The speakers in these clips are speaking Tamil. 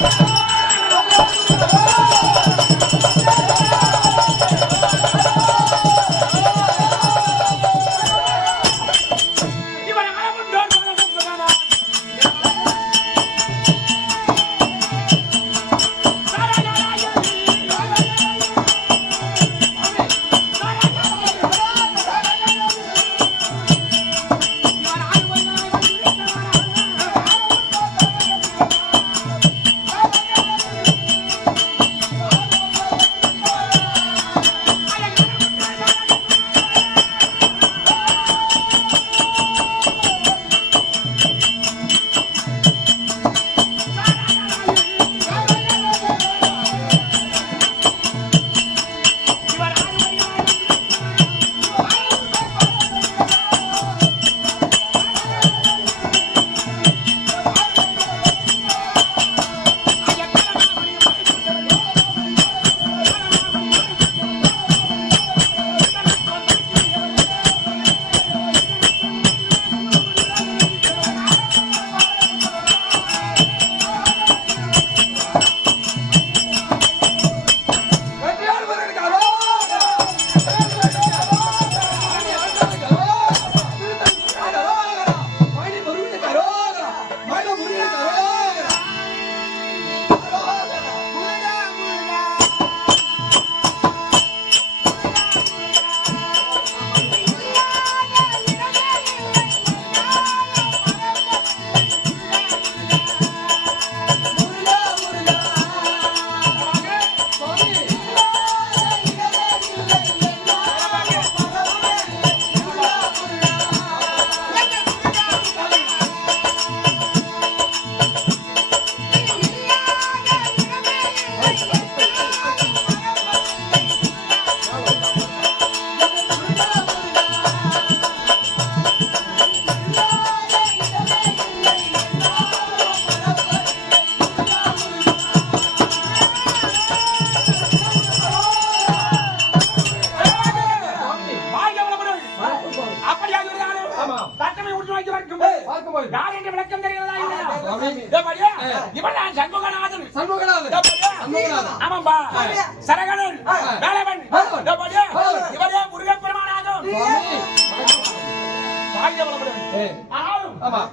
இவன்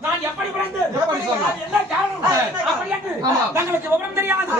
நான் எப்படி பிறந்து? என்ன காரணம். தங்களுக்கு விவரம் தெரியாது.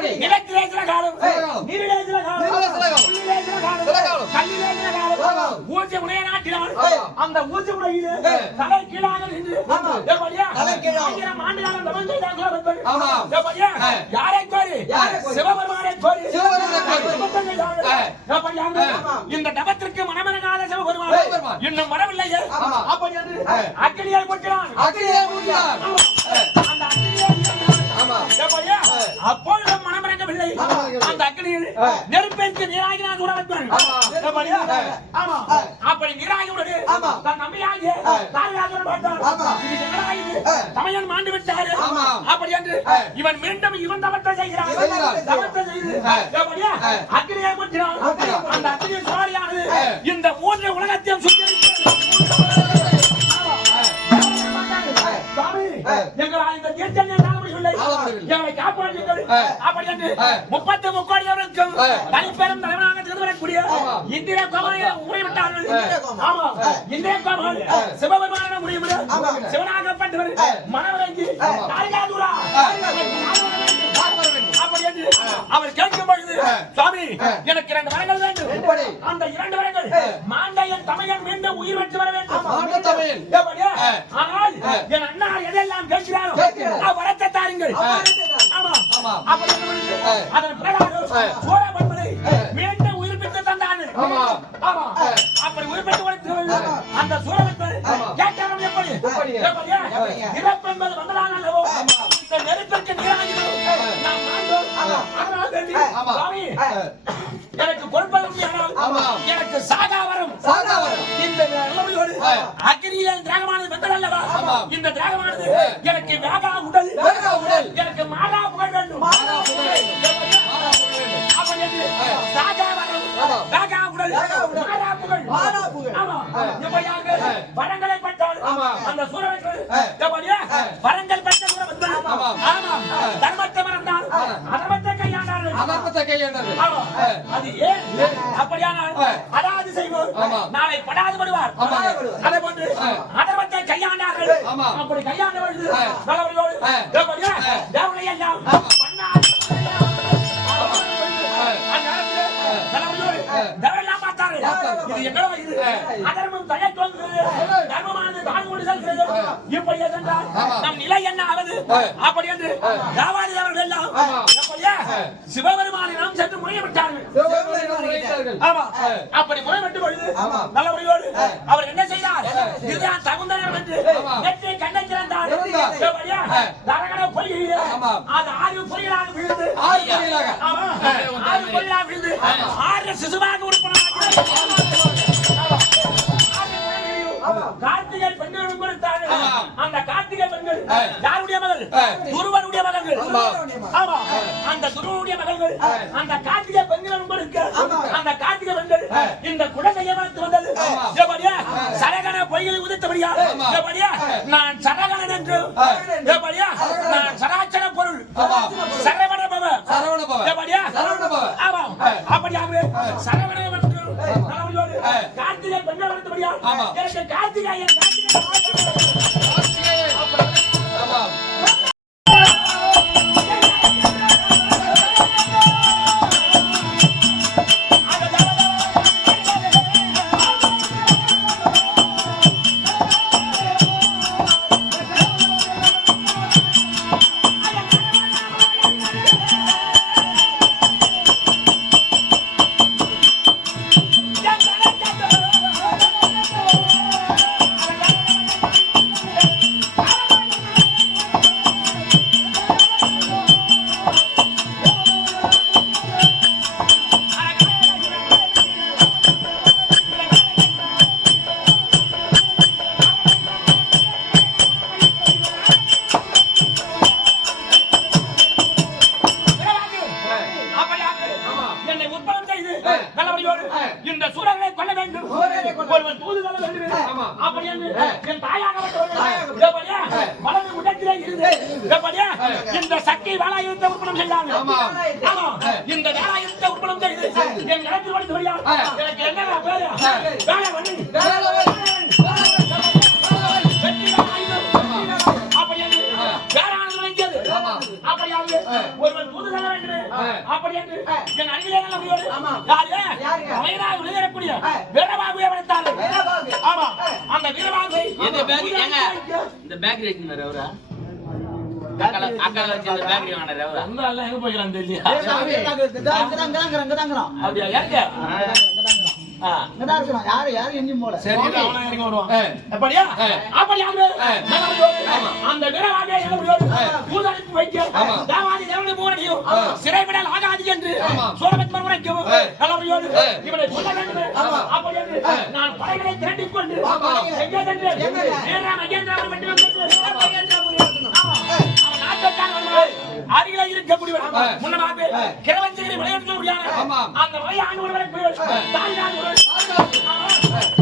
காலம். ஊசி முனைய நாட்டினார். ஆமா. அந்த முனையிலே ஆ. தலை கீழாக நின்று? தலை ஆண்டு காலம் தவம். யாரை கோரி? சிவபெருமானை கோரி. இந்த தவத்திற்கு மனமனகாத சிவபெருமான். இன்னும் வரவில்லையே. அப்படி என்று கொட்டினான் மூட்டினார். ஆ. நெருப்பேற்கு நீராகினான் சூரபத்மன். ஆமா. அப்படி நீராகி உடனே ஆமா. தன் நம்பியாகிய ஆ. தாயார் பார்த்தார். தமையன் மாண்டு விட்டாரு. அப்படி என்று. இவன் மீண்டும் இவன் தவத்தை செய்கிறான். தவத்தை செய்து கொட்டினான். கொட்டினான். அந்த அக்கினி சுவாரியானது. இந்த மூன்று உலகத்தையும் சுற்றி. எங்களை காப்பாற்றுங்கள் முப்பத்து முக்கோடியவருக்கும். தனிப்பெரும் தலைவனாக திறந்து வரக்கூடிய. இந்திர கோமலையை முறைவிட்டார்கள் ஆ. ஆமா இந்திர கோமல் சிவபெருமான முடிவு. சிவனாகப்பட்டவர் ஆமா. தாரிகாதுரா அவர் கேட்கும் பொழுது. சுவாமி. எனக்கு இரண்டு வரங்கள் வேண்டும்? அந்த இரண்டு வரங்கள் மாண்டையன் தமையன் மீண்டும் உயிர் பெற்று வர வேண்டும். ஆனால். என் அண்ணா எதெல்லாம் கேட்கிறாரோ. அவ்வரத்தை தாருங்கள் அதன் ஆ. சோழபன்மனை. மீண்டும் உயிர் பெற்று தந்தானு. அப்படி உயிர் பெற்று கொடுத்து. அந்த சூழபன்மனை. கேட்டாலும் எப்படி எப்படி? எப்படியா? எப்படிங்க? இறப்பு என்பது வந்ததால் அல்லவோ. இந்த நெருப்பிற்கு நாம். அதனால். எனக்கு ஆமா. எனக்கு சாகா வரும் சாகா வரும். இந்த நிலைமையோடு ஆ. அக்னியில் திராகமானது வந்ததல்லவா ஆமா. இந்த திராகமானது. எனக்கு வேகா உடல் வேகா உடல். எனக்கு மாதா புகழ் வேண்டும் மாதா புகழ் வேண்டும். சாகா வரும். வேகா உடல். மாதா புகழ் மாதா புகழ். ஆமா ஆ. வரங்களை பெற்றால். அந்த ஆ. எப்படியா. வரங்கள் பெற்ற சூரவர்கள் ஆமா. ஆமா. தர்மத்தை மறந்தால். அதர்மத்தை கையாண்டார்கள் அதர்மத்தை. ஆ. அது ஏன் ஏன்? நாளை படாது படுவார் ஆமாங்க. அதே போன்று ஆ. அதர்மத்தை கையாண்டார்கள். ஆமா. அப்படி. தேவனை எல்லாம். அதர்மம் தலை தோன்றுகிறது. நம் நிலை என்ன ஆவது? அப்படி என்று அவர்கள் எல்லாம் சென்று முறையிட்டார்கள். ஆமா. அப்படி பொழுது. அவர் என்ன செய்தார்? இதுதான் தகுந்தனர் என்று. நெற்றி கண்ணை திறந்தார் பொய்யிலே ஆமா. அது ஆறு விழுந்து ஆறு. ஆ. ஆறு பொய்யிலாக விழுந்து ஆறு சிசுவாக உருப்படாது கார்த்திகை பெண்களும் கொடுத்தார்கள் ஆமா. அந்த கார்த்திகை பெண்கள். யாருடைய மகள். துருவனுடைய மகள்கள். ஆமா. அந்த துருவனுடைய மகள்கள் அந்த கார்த்திகை பெண்களும் கொடுக்க அந்த கார்த்திகை பெண்கள் இந்த குடலையை வளர்த்து வந்தது. எப்படியா? சரகண பொய்களை உதித்தபடியா. எப்படியா? நான் சரகணன் என்று எனக்கு கார்த்திகாயன் கார்த்திகாயன் இந்த என். எனக்கு என்ன பேரு. வேலை பண்ணி விளங்கியது. ஆமா. அப்படியாவது ஆ. ஒருவன் தூது செல்ல வேண்டுமே. அப்படி என்று என் அருகிலே நல்லபடியோடு ஆமா. யாரு? விழுகிறக்கூடிய ஆ. வீரபாகுவை வளர்த்தாரு வீரபாகு. ஆமா. அந்த வீரபாகுவை எந்த பேக் இந்த இந்த பேக்கரி வாங்கினாரு அவரா. எங்க போய்க்கிறான் தெரியல. அப்படியா யாருங்க ஆ. இங்கதான் இருக்கிறோம் யாரு யாரு எங்கேயும் போல சரி. அவனா இறங்கி வருவான். ஆ. அப்படியா? அந்த ஆ. தூதனுக்கு வைக்க. தேவாதி தேவனை ஆ. சிறைவிடல் ஆகாது என்று ஆ. நல்லபடியோடு ஆ. இவனை சொல்ல வேண்டுமே. அப்படி என்று. நான் படைகளை திரட்டிக் கொண்டு. எங்கே சென்று எங்கே? வீர மகேந்திராபுரம் அருகிலே இருக்கக்கூடியவன். ஆ. முன்னமாக ஆ. கிரவஞ்சகிரி விளையாட்டு முடியாது. ஆமா. அந்த வழி ஆண்டு ஒருவருக்கு தாய் நான் ஒருவன்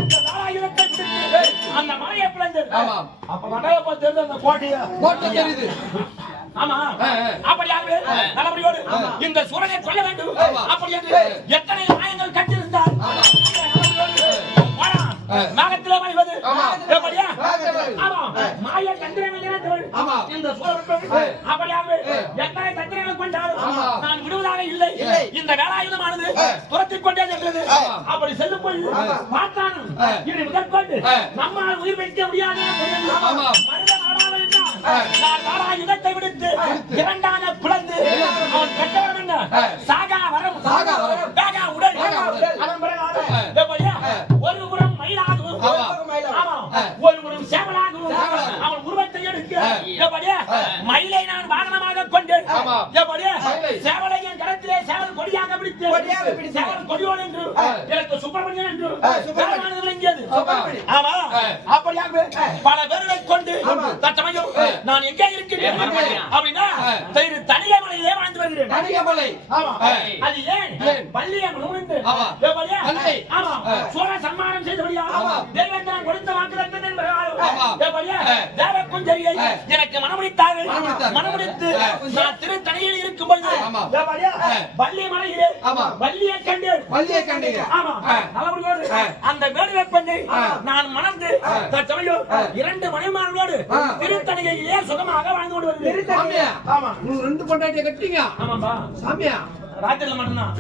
இந்த நாலாயிரத்தை பிடித்து அந்த மலையை பிளந்து ஆமாம். அப்ப மலையை பார்த்து தெரிஞ்சு அந்த கோட்டையை கோட்டை தெரியுது. ஆமா. ஆ, ஆ. அப்படியாகவே நல்லபடியோடு இந்த சூரனை கொல்ல வேண்டும். அப்படி என்று எத்தனை மாயங்கள் கட்டிருந்தால் ஆ. நாகத்திலே வாழ்வது ஆமா. எப்படியா நாகத்திலே. ஆமா ஆமா. இந்த எத்தனை கொண்டாலும் ஆமா. நான் விடுவதாக இல்லை. இந்த வேலாயுதமானது துரத்திக் கொண்டே சென்றது அப்படி செல்லும் பொழுது பார்த்தானும். இவனை முதற்கொண்டு. நம்மால் உயிர் வைக்க முடியாத. மனித என்றால் நான் விடுத்து இரண்டான பிளந்து அவன் பெற்றவன் என்ன. சாகா வரம். சாகா மயிலை நான் வாகனமாக கொண்டு ஆமா. எப்படியா? மயிலை. சேவலை என் கரத்திலே சேவல் கொடியாக பிடித்து. சேவல் கொடியோடு என்று. எனக்கு சுப்பிரமணியன் என்று விளங்கியது. ஆமா. அப்படியாக பல பேர்களை கொண்டு தத்தமையும். நான் எங்கே மறமாட்டியா? அப்படின்னா ஆ. திரு தனியை மலையிலே வாழ்ந்து வருகிறேன் தனியமலை ஆமா. அது ஏன்? பள்ளியம் நுழைந்து ஆமா. சோழ சன்மானம் செய்தபடியா ஆமா. தேவேந்திரன் கொடுத்த வாக்குறுத்தத்தின் தேவகுஞ்சரியை ஆ. எனக்கு மனமுடித்தார்கள். மனமுடித்து. நான் திருத்தணியில் இருக்கும் பொழுது. வள்ளி மலையிலே. வள்ளியை வள்ளியை ஆமா. நல்லபடியோடு. அந்த பெண்ணை ஆ. நான் மணந்து. தற்சமயம். இரண்டு மணிமார்களோடு ஆ. திருத்தணியிலே சுகமாக வாழ்ந்து கொண்டு வருகிறேன் ஆமா நீ ரெண்டு பொண்டாட்டிய கட்டிங்க ஆமாப்பா சாமியா ராத்திரில மட்டும்தான்.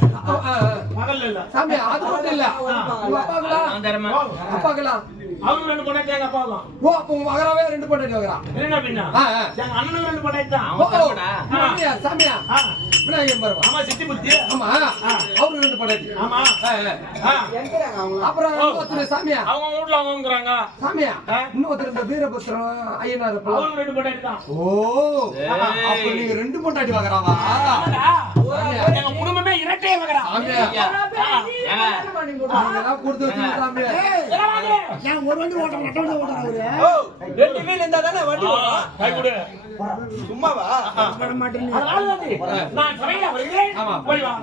பகல்ல இல்ல சாமியா அது மட்டும் இல்ல தரமா அப்பாங்களா அவனுக்கு ரெண்டு பொண்டாட்டி எங்க அப்பாவுக்கும் ஓ அப்ப உங்க மகராவே ரெண்டு பொண்டாட்டி வைக்கிறான் என்ன பின்ன. எங்க அண்ணனுக்கு ரெண்டு பொண்டாட்டி தான். சாமியா சாமியா. விநாயகர் ஆமா சித்தி புத்தி ஆமா. அவரு ரெண்டு அப்புறம் இன்னொருத்தர் சாமியா? அவங்க வீட்டுல அவங்கிறாங்க சாமியா. இன்னொருத்தர் இந்த வீரபத்திரம் ஐயனார் இருப்பலாம் அவனுக்கு ரெண்டு பொண்டாட்டி தான். ஓ. அப்ப நீங்க ரெண்டு பொண்டாட்டி வாங்குறாவா. எங்க குடும்பமே ரெண்டு வீல் இருந்தா தானே வண்டி கை கொடு. சும்மாவா? அதனால வந்து நான் சபையில. போய் வா